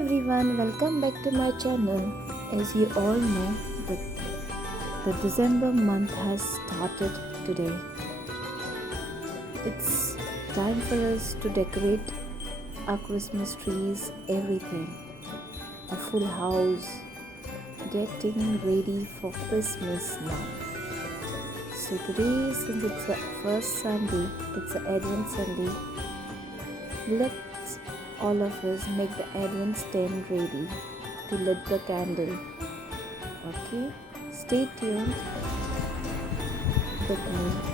everyone, welcome back to my channel. As you all know, the December month has started today. It's time for us to decorate our Christmas trees, everything. A full house, getting ready for Christmas now. So today, since it's the first Sunday, it's the Advent Sunday, let's all of us make the Advent stand ready to lit the candle. Okay, stay tuned with me.